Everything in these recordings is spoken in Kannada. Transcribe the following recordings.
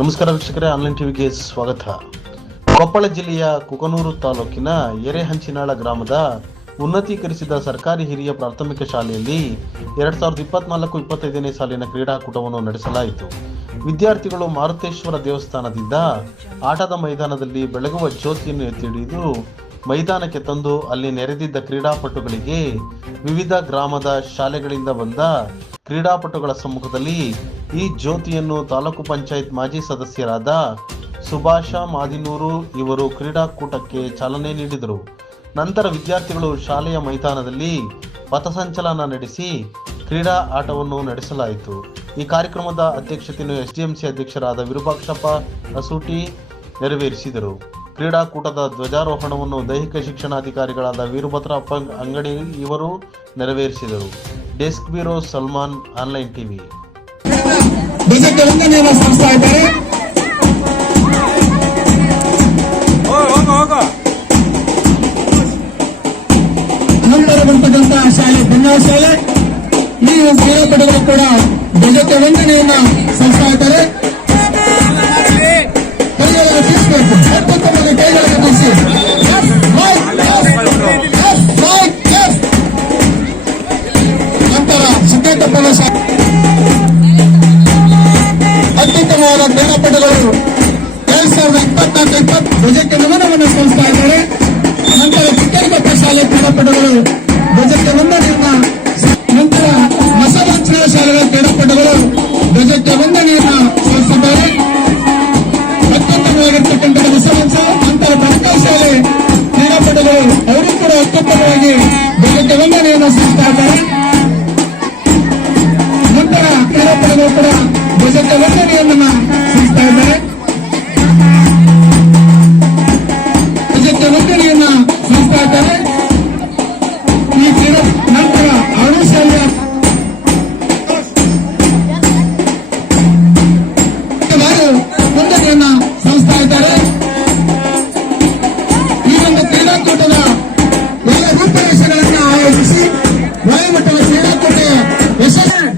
ನಮಸ್ಕಾರ ವೀಕ್ಷಕರೇ ಆನ್ಲೈನ್ ಟಿವಿಗೆ ಸ್ವಾಗತ. ಕೊಪ್ಪಳ ಜಿಲ್ಲೆಯ ಕುಕನೂರು ತಾಲೂಕಿನ ಎರೆಹಂಚಿನಾಳ ಗ್ರಾಮದ ಉನ್ನತೀಕರಿಸಿದ ಸರ್ಕಾರಿ ಹಿರಿಯ ಪ್ರಾಥಮಿಕ ಶಾಲೆಯಲ್ಲಿ ಎರಡ್ ಸಾವಿರದ ಇಪ್ಪತ್ನಾಲ್ಕು ಇಪ್ಪತ್ತೈದನೇ ಸಾಲಿನ ಕ್ರೀಡಾಕೂಟವನ್ನು ನಡೆಸಲಾಯಿತು. ವಿದ್ಯಾರ್ಥಿಗಳು ಮಾರುತೇಶ್ವರ ದೇವಸ್ಥಾನದಿಂದ ಆಟದ ಮೈದಾನದಲ್ಲಿ ಬೆಳಗುವ ಜ್ಯೋತಿಯನ್ನು ಎತ್ತಿ ಹಿಡಿದು ಮೈದಾನಕ್ಕೆ ತಂದು ಅಲ್ಲಿ ನೆರೆದಿದ್ದ ಕ್ರೀಡಾಪಟುಗಳಿಗೆ ವಿವಿಧ ಗ್ರಾಮದ ಶಾಲೆಗಳಿಂದ ಬಂದ ಕ್ರೀಡಾಪಟುಗಳ ಸಮ್ಮುಖದಲ್ಲಿ ಈ ಜ್ಯೋತಿಯನ್ನು ತಾಲೂಕು ಪಂಚಾಯತ್ ಮಾಜಿ ಸದಸ್ಯರಾದ ಸುಭಾಷ ಮಾದಿನೂರು ಇವರು ಕ್ರೀಡಾಕೂಟಕ್ಕೆ ಚಾಲನೆ ನೀಡಿದರು. ನಂತರ ವಿದ್ಯಾರ್ಥಿಗಳು ಶಾಲೆಯ ಮೈದಾನದಲ್ಲಿ ಪಥಸಂಚಲನ ನಡೆಸಿ ಕ್ರೀಡಾ ಆಟವನ್ನು ನಡೆಸಲಾಯಿತು. ಈ ಕಾರ್ಯಕ್ರಮದ ಅಧ್ಯಕ್ಷತೆಯನ್ನು ಎಸ್ಡಿಎಂಸಿ ಅಧ್ಯಕ್ಷರಾದ ವಿರೂಪಾಕ್ಷಪ್ಪ ಅಸೂಟಿ ನೆರವೇರಿಸಿದರು. ಕ್ರೀಡಾಕೂಟದ ಧ್ವಜಾರೋಹಣವನ್ನು ದೈಹಿಕ ಶಿಕ್ಷಣಾಧಿಕಾರಿಗಳಾದ ವೀರಭದ್ರಪ್ಪ ಅಂಗಡಿ ಇವರು ನೆರವೇರಿಸಿದರು. Desk bureau Salman, online TV. ಧ್ವಜಕ್ಕೆ ವಂದನೆಯನ್ನು ಸಲ್ಲಿಸ್ತಾ ಇದ್ದಾರೆ ನಂತರ ಬರ್ತಕ್ಕಂತಹ ಶಾಲೆ ಭಿನ್ನ ಶಾಲೆ ನೀವು ಕ್ರೀಡಾಪಟುಗಳು ಕೂಡ ಧ್ವಜಕ್ಕೆ ವಂದನೆಯನ್ನ ಸಲ್ಲಿಸ್ತಾ ಇದ್ದಾರೆ ಕೈಗಳನ್ನು ಅತ್ಯುತ್ತಮವಾದ ಕೈಗಳನ್ನು. ನಂತರ ಸಿದ್ದೇಶ್ವರ ಶಾಲೆ ಅತ್ಯುತ್ತಮವಾದ ಕ್ರೀಡಾಪಟುಗಳು ಎರಡ್ ಸಾವಿರದ ಇಪ್ಪತ್ನಾಲ್ಕು ಇಪ್ಪತ್ತು ಧ್ವಜಕ್ಕೆ ನಮನವನ್ನು ಸಲ್ಲಿಸ್ತಾ ಇದ್ದಾರೆ. ನಂತರ ಚಿಕ್ಕನಗೊಪ್ಪ ಶಾಲೆ ಕ್ರೀಡಾಪಟುಗಳು ಧ್ವಜಕ್ಕೆ ವಂದನೆಯನ್ನ ಸ- ನಂತರ ಮಸವಾಂಚನ ಶಾಲೆಗಳ ಕ್ರೀಡಾಪಟುಗಳು ಧ್ವಜಕ್ಕೆ ವಂದನೆಯನ್ನ ಸಲ್ಲಿಸಿದ್ದಾರೆ. ಅತ್ಯುತ್ತಮವಾಗಿರ್ತಕ್ಕಂಥ ಮಸವಾಂಚ ನಂತರ ಬಣಕ ಶಾಲೆ ಕ್ರೀಡಾಪಟುಗಳು ಅವರು ಕೂಡ ಅತ್ಯುತ್ತಮವಾಗಿ ವಂದನೆಯನ್ನ ಸಲ್ಲಿಸ್ತಾ ಇದ್ದಾರೆ. ಈ ಒಂದು ಕ್ರೀಡಾಕೂಟದ ಎಲ್ಲ ರೂಪರೇಷೆಗಳನ್ನ ಆಯೋಜಿಸಿ ವಾಯುಮಟ್ಟದ ಕ್ರೀಡಾಕೂಟ ಯಶಸ್ವಿ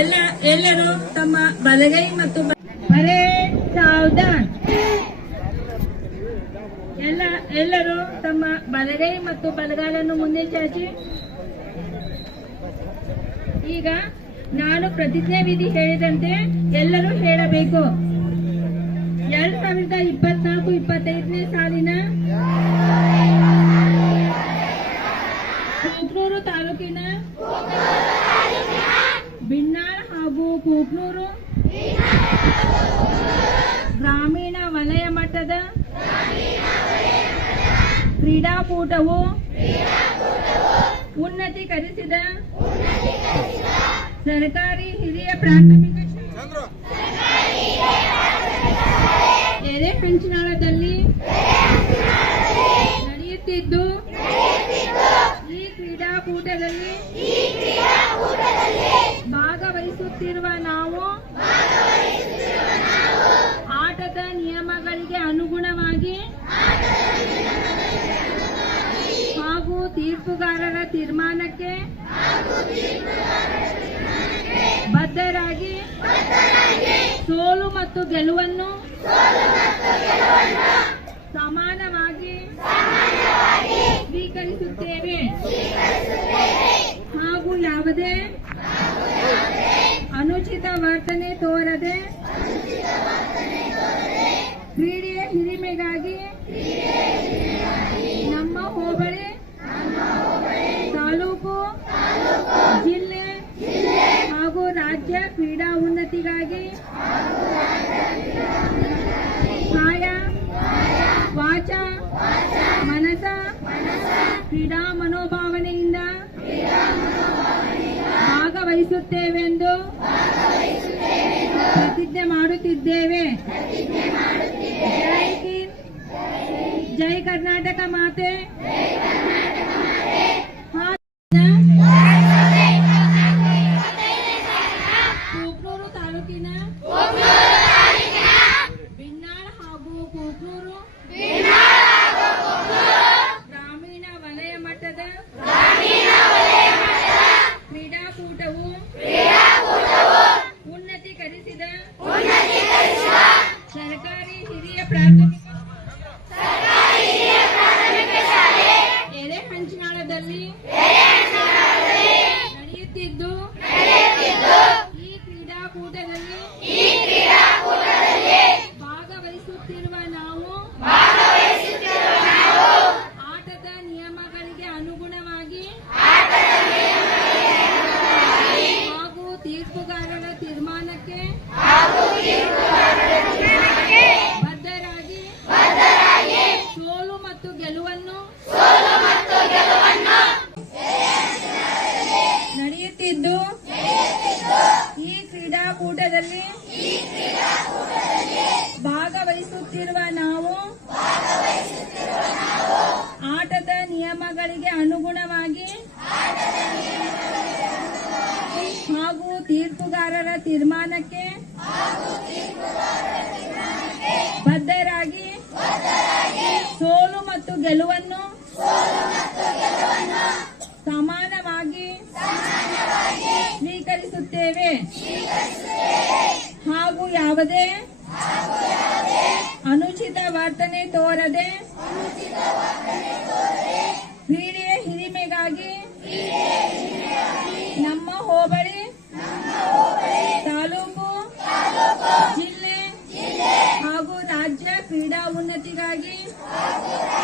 ಎಲ್ಲ ಎಲ್ಲರೂ ತಮ್ಮ ಬಲಗೈ ಮತ್ತು ಬರೇ ಸಾವಧಾನ್. ಎಲ್ಲ ಎಲ್ಲರೂ ತಮ್ಮ ಬಲಗೈ ಮತ್ತು ಬಲಗಾಲನ್ನು ಮುಂದೆ ಚಾಚಿ. ಈಗ ನಾನು ಪ್ರತಿಜ್ಞೆ ವಿಧಿ ಹೇಳಿದಂತೆ ಎಲ್ಲರೂ ಹೇಳಬೇಕು. ಎರಡ್ ಸಾವಿರದ ಇಪ್ಪತ್ನಾಲ್ಕು, ಇಪ್ಪತ್ತೈದನೇ ಸಾಲಿನ ಕೂಕ್ನೂರು ತಾಲೂಕಿನ ಬಿನ್ನಾಳ ಹಾಗೂ ಕೂಕ್ನೂರು ಗ್ರಾಮೀಣ ವಲಯ ಮಟ್ಟದ ಕ್ರೀಡಾಕೂಟವು ಉನ್ನತೀಕರಿಸಿದ ಸರ್ಕಾರಿ ಹಿರಿಯ ಪ್ರಾಥಮಿಕ ಎರೆ ಹಂಚಿನಾಳದಲ್ಲಿ ನಡೆಯುತ್ತಿದ್ದು ಈ ಕ್ರೀಡಾಕೂಟದಲ್ಲಿ ಭಾಗವಹಿಸುತ್ತಿರುವ ನಾವು ಆಟದ ನಿಯಮಗಳಿಗೆ ಅನುಗುಣವಾಗಿ ಹಾಗೂ ತೀರ್ಪುಗಾರರ ತೀರ್ಮಾನಕ್ಕೆ ಬದ್ಧರಾಗಿ ಸೋಲು ಮತ್ತು ಗೆಲುವನ್ನು ಸಮಾನವಾಗಿ ಸ್ವೀಕರಿಸುತ್ತೇವೆ. ಹಾಗೂ ಯಾವುದೇ ಮನಸ. ಕ್ರೀಡಾ ಮನೋಭಾವನೆಯಿಂದ ಭಾಗವಹಿಸುತ್ತೇವೆಂದು ಪ್ರತಿಜ್ಞೆ ಮಾಡುತ್ತಿದ್ದೇವೆ. ಜೈ ಕರ್ನಾಟಕ ಮಾತೆ. ತಾಲೂಕಿನ ಬಿನ್ನಾಳ ಹಾಗೂ ಕೂಕ್ನೂರು ಗ್ರಾಮೀಣ ವಲಯ ಮಟ್ಟದ ಕ್ರೀಡಾಕೂಟವು ಉನ್ನತೀಕರಿಸಿದ ತೀರ್ಮಾನಕ್ಕೆ ಬದ್ಧರಾಗಿ ಸೋಲು ಮತ್ತು ಗೆಲುವನ್ನು ಸಮಾನವಾಗಿ ಸ್ವೀಕರಿಸುತ್ತೇವೆ. ಹಾಗೂ ಯಾವುದೇ ಅನುಚಿತ ವರ್ತನೆ ತೋರದೆ Obrigadinho.